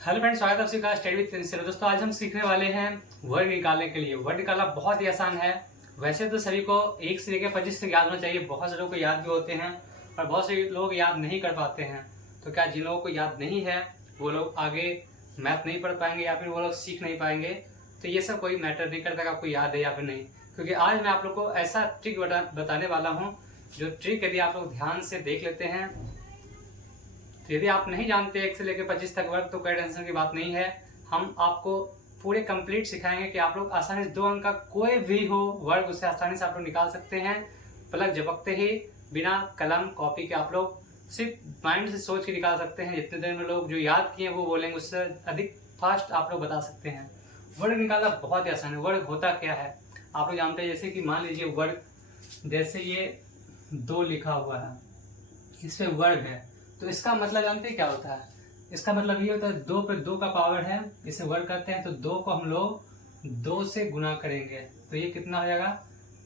Hello friends, स्वागत है आपका स्टडी विद पेंसिल। दोस्तों, आज हम सीखने वाले हैं वर्ग निकालने के लिए। वर्ग निकालना बहुत ही आसान है। वैसे तो सभी को 1 से लेकर 25 तक याद होना चाहिए। बहुत से लोगों को याद भी होते हैं और बहुत से लोग याद नहीं कर पाते हैं। तो क्या जिन लोगों को याद नहीं है वो लोग आगे मैथ नहीं पढ़ पाएंगे या फिर वो लोग सीख नहीं पाएंगे? तो ये सब कोई मैटर नहीं करता कि आपको याद है या फिर नहीं, क्योंकि आज मैं आप लोग को ऐसा ट्रिक बताने वाला हूँ जो ट्रिक यदि आप लोग ध्यान से देख लेते हैं, तो यदि आप नहीं जानते 1 से लेकर 25 तक वर्ग, तो कोई टेंशन की बात नहीं है। हम आपको पूरे कंप्लीट सिखाएंगे कि आप लोग आसानी से 2 अंक का कोई भी हो वर्ग उसे आसानी से आप लोग निकाल सकते हैं। पलक झपकते ही बिना कलम कॉपी के आप लोग सिर्फ माइंड से सोच के निकाल सकते हैं। जितने देर में लोग जो याद किए वो बोलेंगे उससे अधिक फास्ट आप लोग बता सकते हैं। वर्ग निकालना बहुत ही आसान है। वर्ग होता क्या है आप लोग जानते हैं। जैसे कि मान लीजिए वर्ग, जैसे ये 2 लिखा हुआ है, इस पे वर्ग है, तो इसका मतलब जानते हैं क्या होता है? इसका मतलब ये होता है 2 पे 2 का पावर है, इसे वर्ग करते हैं। तो 2 को हम लोग 2 से गुना करेंगे तो ये कितना हो जाएगा?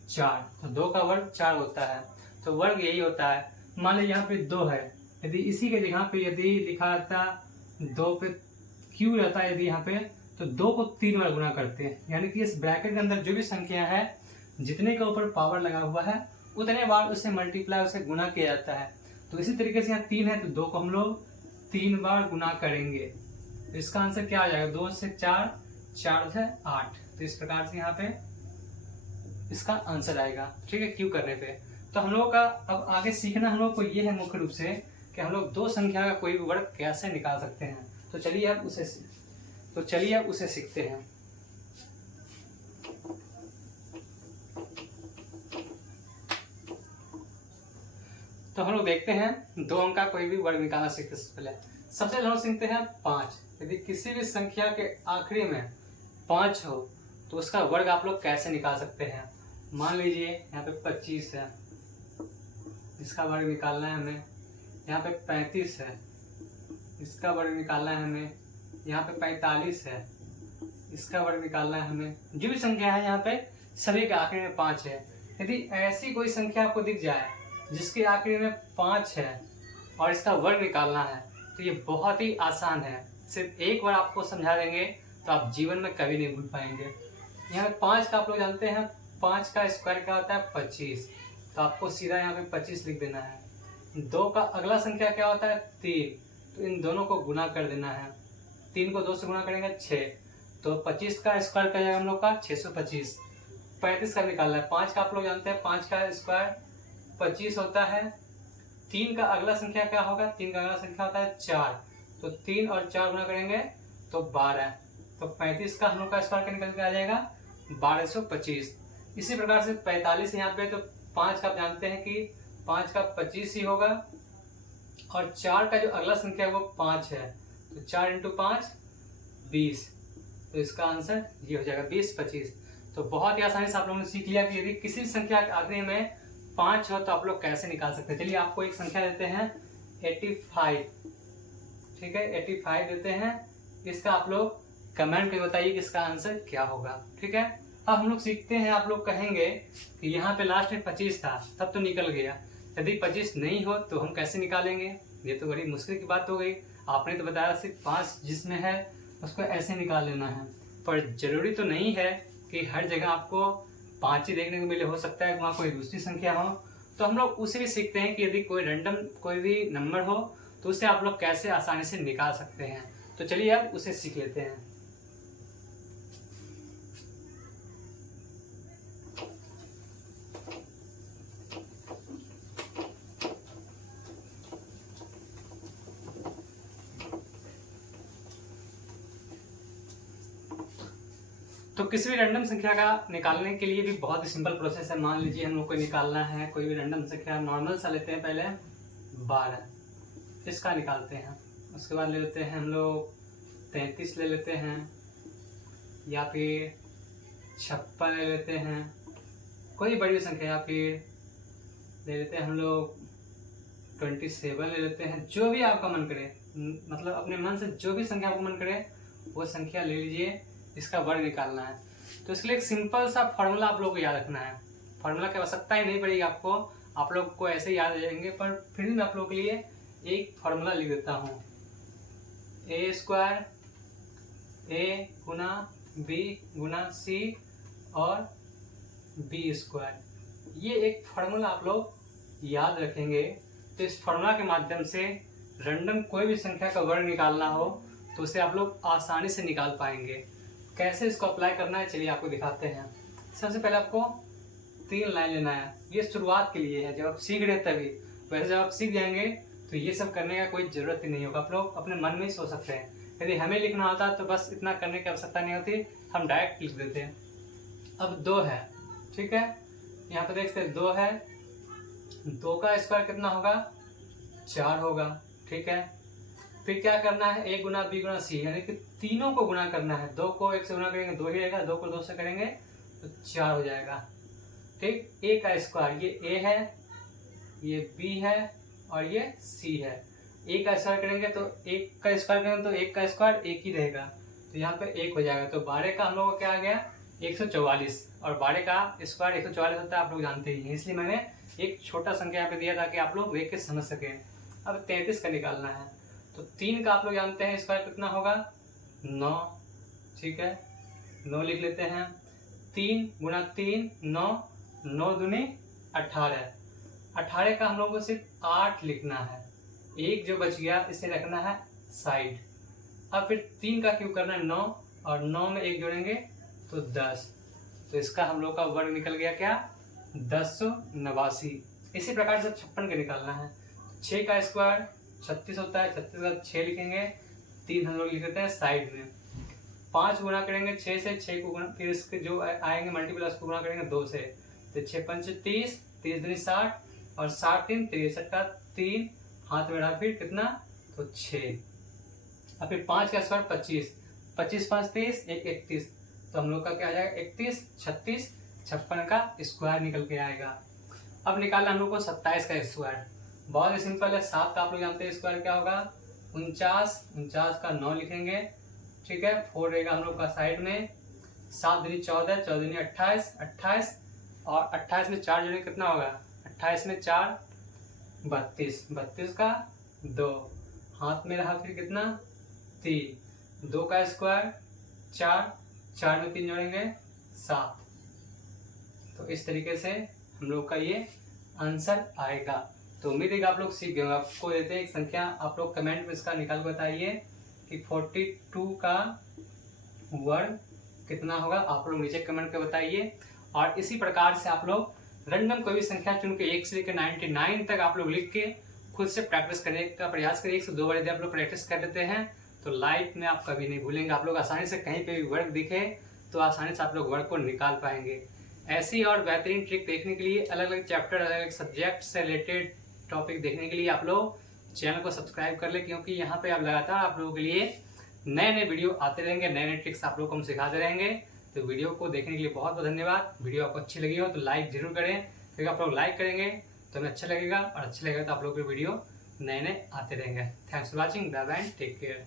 4। तो 2 का वर्ग 4 होता है। तो वर्ग यही होता है। मान लीजिए यहाँ पे 2 है, यदि इसी के जगह पे यदि लिखा रहता 2 पे क्यू रहता है, यदि यहाँ पे, तो 2 को 3 बार गुना करते हैं। यानी कि इस ब्रैकेट के अंदर जो भी संख्या है, जितने के ऊपर पावर लगा हुआ है उतने बार उसे मल्टीप्लाई, उसे गुना किया जाता है। तो इसी तरीके से यहाँ 3 है तो 2 को हम लोग 3 बार गुना करेंगे। तो इसका आंसर क्या आ जाएगा? 2 से 4, 4 से 8। तो इस प्रकार से यहाँ पे इसका आंसर आएगा। ठीक है, क्यू करने पे। तो हम लोगों का अब आगे सीखना हम लोग को ये है मुख्य रूप से कि हम लोग 2 संख्या का कोई भी वर्ग कैसे निकाल सकते हैं। तो चलिए अब उसे सीखते हैं। तो हम लोग देखते हैं 2 अंक का कोई भी वर्ग निकालना सीखते हैं। सबसे पहले हम सीखते हैं 5। यदि किसी भी संख्या के आखिरी में 5 हो तो उसका वर्ग आप लोग कैसे निकाल सकते हैं। मान लीजिए यहाँ पे 25 है, इसका वर्ग निकालना है हमें। यहाँ पे 35 है, इसका वर्ग निकालना है हमें। यहाँ पे 45 है, इसका वर्ग निकालना है हमें। जो भी संख्या है यहाँ पे सभी के आखिरी में 5 है। यदि ऐसी कोई संख्या आपको दिख जाए जिसके आखिरी में 5 है और इसका वर्ग निकालना है, तो ये बहुत ही आसान है। सिर्फ एक बार आपको समझा देंगे तो आप जीवन में कभी नहीं भूल पाएंगे। यहाँ पे 5 का आप लोग जानते हैं, 5 का स्क्वायर क्या होता है? 25। तो आपको सीधा यहाँ पे 25 लिख देना है। 2 का अगला संख्या क्या होता है? 3। तो इन दोनों को गुना कर देना है। 3 को 2 से गुना करेंगे 6। तो 25 का स्क्वायर क्या जाएगा हम लोग का? 625। 35 का निकालना है। 5 का आप लोग जानते हैं, 5 का स्क्वायर 25 होता है। 3 का अगला संख्या क्या होगा? 3 का अगला संख्या होता है 4। तो 3 और 4 गुना करेंगे तो 12। तो 35 का हम लोग का स्क्वायर निकल के आ जाएगा 1225। इसी प्रकार से 45 यहाँ पे, तो 5 का आप जानते हैं कि 5 का 25 ही होगा और 4 का जो अगला संख्या है वो 5 है। तो 4 इंटू 5 20। तो इसका आंसर ये हो जाएगा 20, 25। तो बहुत ही आसानी से आप लोगों ने सीख लिया कि यदि किसी संख्या के आखिरी में 5 हो तो आप लोग कैसे निकाल सकते हैं। चलिए आपको एक संख्या देते हैं 85। ठीक है, 85 देते हैं। इसका आप लोग कमेंट में बताइए कि इसका आंसर क्या होगा। ठीक है, अब हम लोग सीखते हैं। आप लोग कहेंगे कि यहाँ पे लास्ट में 25 था तब तो निकल गया, यदि 25 नहीं हो तो हम कैसे निकालेंगे? ये तो बड़ी मुश्किल की बात हो गई। आपने तो बताया सिर्फ 5 जिसमें है उसको ऐसे निकाल लेना है, पर जरूरी तो नहीं है कि हर जगह आपको 5 ही देखने को मिले। हो सकता है वहाँ कोई दूसरी संख्या हो। तो हम लोग उसे भी सीखते हैं कि यदि कोई रैंडम कोई भी नंबर हो तो उसे आप लोग कैसे आसानी से निकाल सकते हैं। तो चलिए अब उसे सीख लेते हैं। तो किसी भी रैंडम संख्या का निकालने के लिए भी बहुत ही सिंपल प्रोसेस है। मान लीजिए हम लोग को निकालना है कोई भी रैंडम संख्या, नॉर्मल सा लेते हैं पहले 12, इसका निकालते हैं। उसके बाद ले लेते हैं हम लोग 33 ले लेते हैं, या फिर 56 ले लेते हैं, कोई बड़ी संख्या, या फिर ले लेते हैं हम लोग 27 ले लेते हैं। जो भी आपका मन करे, मतलब अपने मन से जो भी संख्या आपको मन करे वो संख्या ले लीजिए। इसका वर्ग निकालना है तो इसके लिए एक सिंपल सा फॉर्मूला आप लोगों को याद रखना है। फॉर्मूला की आवश्यकता ही नहीं पड़ेगी आपको, आप लोग को ऐसे याद आ जाएंगे, पर फिर भी मैं आप लोगों के लिए एक फॉर्मूला लिख देता हूँ। a² ए गुना बी गुना सी और बी स्क्वायर। ये एक फार्मूला आप लोग याद रखेंगे। तो इस फार्मूला के माध्यम से रैंडम कोई भी संख्या का वर्ग निकालना हो तो उसे आप लोग आसानी से निकाल पाएंगे। कैसे इसको अप्लाई करना है चलिए आपको दिखाते हैं। सबसे पहले आपको 3 लाइन लेना है। ये शुरुआत के लिए है, जब आप सीख रहे तभी। वैसे जब आप सीख जाएंगे तो ये सब करने का कोई ज़रूरत ही नहीं होगा। आप लोग अपने मन में ही सोच सकते हैं। यदि हमें लिखना होता तो बस इतना करने की आवश्यकता नहीं होती, हम डायरेक्ट लिख देते हैं। अब 2 है, ठीक है, यहाँ पर देखते हैं 2 है, 2 का स्क्वायर कितना होगा 4 होगा, ठीक है। फिर क्या करना है, ए गुना बी गुना सी, यानी कि तीनों को गुना करना है। 2 को 1 से गुना करेंगे 2 ही रहेगा, 2 को 2 से करेंगे तो 4 हो जाएगा, ठीक। ए का स्क्वायर, ये ए है, ये बी है और ये सी है। ए का स्क्वायर करेंगे तो 1 का स्क्वायर करेंगे तो 1 का स्क्वायर 1 ही रहेगा, तो यहाँ पे 1 हो जाएगा। तो 12 का हम लोग का क्या आ गया 144, और 12 का स्क्वायर 144 होता है, आप लोग जानते ही हैं। इसलिए मैंने एक छोटा संख्या यहाँ पे दिया ताकि आप लोग देख के समझ सकें। अब 33 का निकालना है, तो 3 का आप लोग जानते हैं स्क्वायर कितना होगा 9, ठीक है, 9 लिख लेते हैं। 3 गुना 3 9, 9 दूनी 18, 18 का हम लोग को सिर्फ 8 लिखना है। एक जो बच गया इसे रखना है साइड। अब फिर 3 का क्यूब करना है 9, और 9 में 1 जोड़ेंगे तो 10, तो इसका हम लोग का वर्ग निकल गया क्या 1089। इसी प्रकार से 56 का निकालना है। 6 का स्क्वायर 36 होता है, 36 का 6 लिखेंगे, 3 हम लोग लिख देते हैं साइड में। 5 गुना करेंगे 6 से, 6 को गुना, फिर इसके जो आएंगे मल्टीपल उसको गुना करेंगे 2 से, तो 6 पंच 30, 30 दूनी 60 और 60 3 63 का 3 हाथ में रहा, फिर कितना तो 6। और फिर 5 का स्क्वायर 25, 25 5 30 1 31, तो हम लोग का क्या आ जाएगा 31 36 56 का स्क्वायर निकल के आएगा। अब निकालना हम लोग को 27 का स्क्वायर, बहुत ही सिंपल है। 7 का आप लोग जानते हैं स्क्वायर क्या होगा 49, 49 का 9 लिखेंगे, ठीक है, 4 रहेगा हम लोग का साइड में। 7 दूनी 14, 14 दूनी 28, 28 और 28 में 4 जोड़ेंगे कितना होगा 28 में 4 32, 32 का 2 हाथ में रहा, फिर कितना 3, 2 का स्क्वायर 4, 4 में 3 जोड़ेंगे 7। तो इस तरीके से हम लोग का ये आंसर आएगा। तो उम्मीद है कि आप लोग सीख गए होंगे। आपको देते हैं एक संख्या, आप लोग कमेंट में इसका निकाल बताइए कि 42 का वर्ग कितना होगा, आप लोग नीचे कमेंट कर बताइए। और इसी प्रकार से आप लोग रैंडम कोई भी संख्या चुन के 1 से लेकर 99 तक आप लोग लिख के खुद से प्रैक्टिस करने का प्रयास करिए। 1 से 2 बार यदि आप लोग प्रैक्टिस कर लेते हैं तो लाइफ में आप कभी नहीं भूलेंगे। आप लोग आसानी से कहीं पे भी वर्ग दिखे तो आसानी से आप लोग वर्ग को निकाल पाएंगे। ऐसी और बेहतरीन ट्रिक देखने के लिए, अलग अलग चैप्टर अलग अलग सब्जेक्ट से रिलेटेड टॉपिक देखने के लिए आप लोग चैनल को सब्सक्राइब कर ले, क्योंकि यहाँ पे आप लगातार आप लोगों के लिए नए नए वीडियो आते रहेंगे, नए नए ट्रिक्स आप लोग को हम सिखाते रहेंगे। तो वीडियो को देखने के लिए बहुत बहुत धन्यवाद। वीडियो आपको अच्छी लगी हो तो लाइक जरूर करें, क्योंकि आप लोग लाइक करेंगे तो हमें अच्छा लगेगा, और अच्छा लगेगा तो आप लोग के वीडियो नए नए आते रहेंगे। Thanks for watching, bye bye, take care.